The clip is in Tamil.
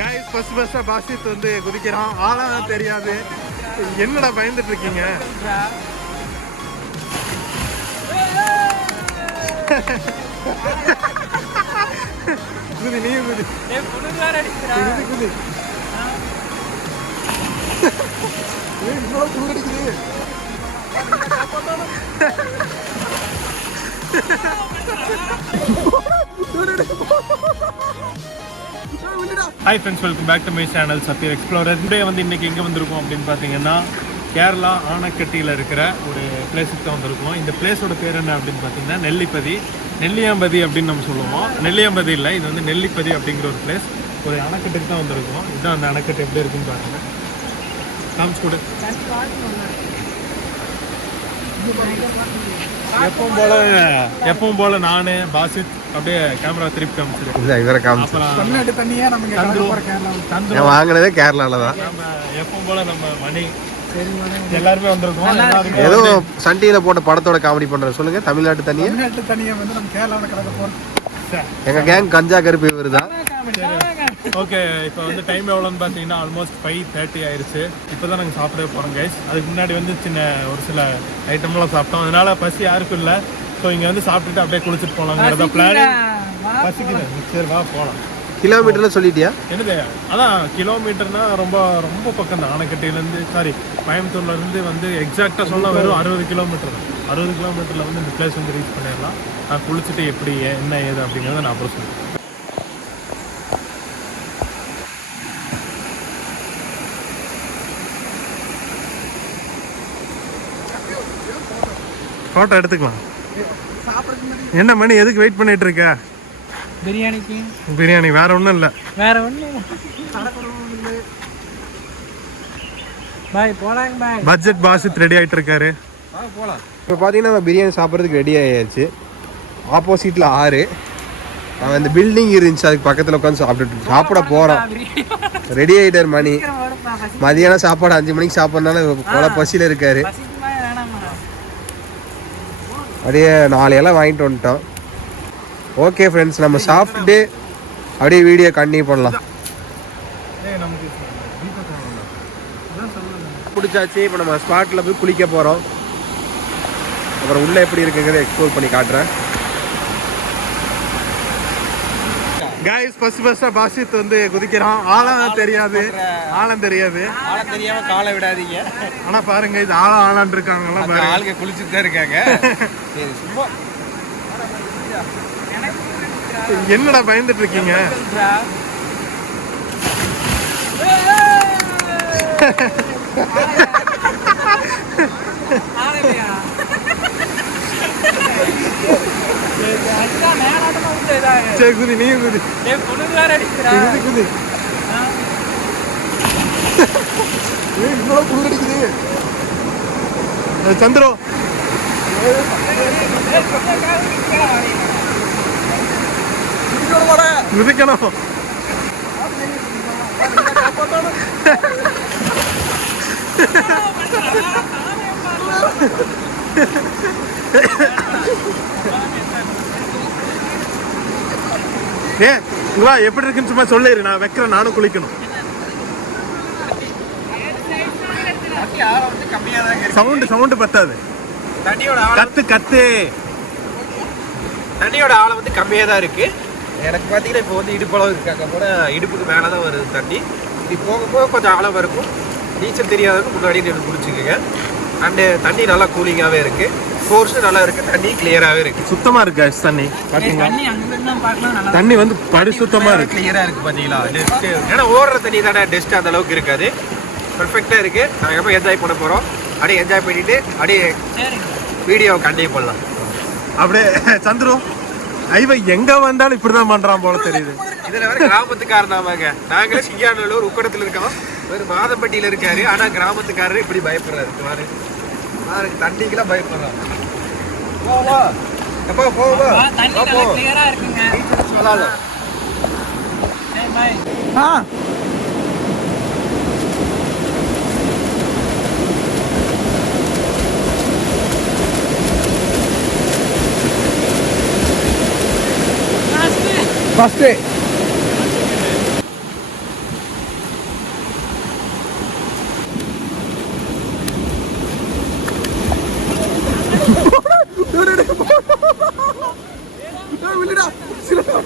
गाइस फर्स्ट பாசித் வந்து குதிக்கிறான். ஆளா தெரியாது. என்னடா பயந்துட்டு இருக்கீங்க? குதி நீ குதி. ஏய் புடுங்கற அடிக்குறா. குதி குதி. ஏய் இவ்ளோ புடுங்கடிக்குது. Hi friends, welcome back to my channel Sapir Explorer. Today வந்து இன்னைக்கு எங்க வந்திருக்கோம் அப்படினு பாத்தீங்கன்னா கேரளா ஆனக்கட்டியில இருக்கிற ஒரு பிளேஸ்க்கு தான் வந்திருக்கோம். இந்த பிளேஸோட பேர் என்ன அப்படினு பாத்தீங்கன்னா நெல்லிப்பதி. நெல்லியாம்பதி அப்படின்னு நம்ம சொல்லுவோம். நெல்லியாம்பதி இல்லை, இது வந்து நெல்லிப்பதி அப்படிங்கிற ஒரு பிளேஸ். ஒரு அணைக்கட்டுக்கு தான் வந்திருக்கோம். இதுதான் அந்த அணைக்கட்டு எப்படி இருக்குன்னு பாருங்க. காமிச்சு கொடு. எப்பவும் போல நானு பாசித் அப்படியே கேமரா திருப்பி காமிச்சிருக்கேன். வாங்கினதே கேரளால தான். எப்பவும் போல நம்ம மணி எல்லாருமே வந்திருக்கோம். ஏதோ சன் டிவில போட்ட படத்தோட காமெடி பண்றேன். சொல்லுங்க. தமிழ்நாட்டு தனியா வந்து நம்ம கேரளாவோட கலக்க போறோம். எங்க கேங் கஞ்சா கருப்பு வருதா? ஓகே, இப்போ வந்து டைம் எவ்வளோன்னு பார்த்தீங்கன்னா ஆல்மோஸ்ட் 5:30 ஆயிடுச்சு. இப்போ தான் நாங்கள் சாப்பிட போகிறோம் கைஸ். அதுக்கு முன்னாடி வந்து ஒரு சில ஐட்டம்லாம் சாப்பிட்டோம். அதனால பசி யாருக்கும் இல்லை. ஸோ இங்கே வந்து சாப்பிட்டுட்டு அப்படியே குளிச்சுட்டு போகலாங்கிறத பிளான். பசிக்குது, சரி வா போகலாம். கிலோமீட்டர்ல சொல்லிட்டியா? என்னது? அதான் கிலோமீட்டர்னா ரொம்ப ரொம்ப பக்கம் தான். ஆனக்கட்டியிலேருந்து கோயம்புத்தூர்லேருந்து வந்து எக்ஸாக்டாக சொன்னால் வெறும் 60 கிலோமீட்டர் தான். 60 கிலோமீட்டரில் வந்து இந்த பிளேஸ் வந்து ரீச் பண்ணிடலாம். நான் குளிச்சுட்டு எப்படி என்ன ஏது அப்படிங்கிறத நான் அப்புறம் சொல்லுவேன். ஃபோட்டோ எடுத்துக்கலாம். என்ன மணி எதுக்கு வெயிட் பண்ணிட்டு இருக்க? பிரியாணிக்கு. பிரியாணி வேற ஒன்றும் இல்லை. வேற ஒன்றும் பாய் போலாம் பாய். பட்ஜெட் பாசித் ரெடி ஆகிட்டு இருக்காரு. போகலாம். இப்போ பார்த்தீங்கன்னா நம்ம பிரியாணி சாப்பிட்றதுக்கு ரெடி ஆகியாச்சு. ஆப்போசிட்டில் 6 அவன் இந்த பில்டிங் இருந்துச்சு, அதுக்கு பக்கத்தில் உட்காந்து சாப்பிட போகிறோம். ரெடி ஆகிட்டார் மணி. மதியானம் சாப்பாடு 5 மணிக்கு சாப்பிட்றதுனால கொலை பசியில் இருக்காரு. அப்படியே 4 இலை வாங்கிட்டு வந்துட்டோம். ஓகே ஃப்ரெண்ட்ஸ், நம்ம சாப்பிட்டுட்டு அப்படியே வீடியோ கண்டினியூ பண்ணலாம். பிடிச்சாச்சு. இப்போ நம்ம ஸ்பாட்டில் போய் குளிக்க போகிறோம். அப்புறம் உள்ளே எப்படி இருக்குங்கிறத எக்ஸ்ப்ளோர் பண்ணி காட்டுறேன். गाइस ஃபர்ஸ்ட் பாசித் வந்து குதிக்கிறான். ஆழம் தெரியாது. ஆழம் தெரியாம காலை விடாதீங்க. ஆனா பாருங்க, இது ஆளான் இருக்காங்கலாம் பாருங்க. ஆளுங்க குளிச்சிட்டு தான் இருக்காங்க. சரி சும்மா என்னடா பயந்துட்டு இருக்கீங்க? சரி குதி நீ குதி. குதி இவ்வளோ புல்லடிக்குது. சந்திரோ குதிக்கணும். வா, எப்படி இருக்குன்னு சும்மா சொல்லிடு. நான் வைக்கிறேன், நானும் குளிக்கணும். சவுண்டு பத்தாது. கத்து தண்ணியோட ஆழம் வந்து கம்மியாக தான் இருக்கு. எனக்கு பார்த்தீங்கன்னா இப்போ வந்து இடுப்பளவு இருக்காங்க கூட, இடுப்புக்கு மேலே தான் வருது தண்ணி. இது போக போக கொஞ்சம் ஆழம் இருக்கும். நீச்சல் தெரியாதவங்க முன்னாடி எனக்கு பிடிச்சிக்கோங்க. அண்டு தண்ணி நல்லா கூலிங்காகவே இருக்கு. ஃபோர்ஸும் நல்லா இருக்கு. தண்ணி கிளியராகவே இருக்கு. சுத்தமாக இருக்கு தண்ணி. தண்ணி வந்து பரிசுத்தமாக இருக்கு. கிளியராக இருக்கு. பார்த்தீங்களா? டெஸ்ட் ஏன்னா ஓடுற தண்ணி தானே, டெஸ்ட் அந்த அளவுக்கு இருக்காது. பர்ஃபெக்டாக இருக்கு. நாங்கள் எப்போ என்ஜாய் பண்ண போகிறோம். அப்படியே என்ஜாய் பண்ணிட்டு அப்படியே வீடியோ கண்டினியூ பண்ணலாம். அப்படியே சந்துரு ஐவ எங்க வந்தாலும் இப்படிதான் பண்றான் போல தெரியுது. இதுல வேற கிராமத்துக்காரனாமாங்க. நாங்களே சிங்காநல்லூர் உக்கடத்துல இருக்கோம். ஒரு மாதம்பட்டியில இருக்காரு. ஆனா கிராமத்துக்காரரு இப்படி பயப்படுறாரு. பாருங்க, தண்ணிக்கெல்லாம் பயப்படுறாரு. போவா எப்போ போவா தண்ணி கிளியரா இருக்குங்க. சொல்லலாம். ஏய் பாய். ஃபர்ஸ்ட் பிடிச்சிடா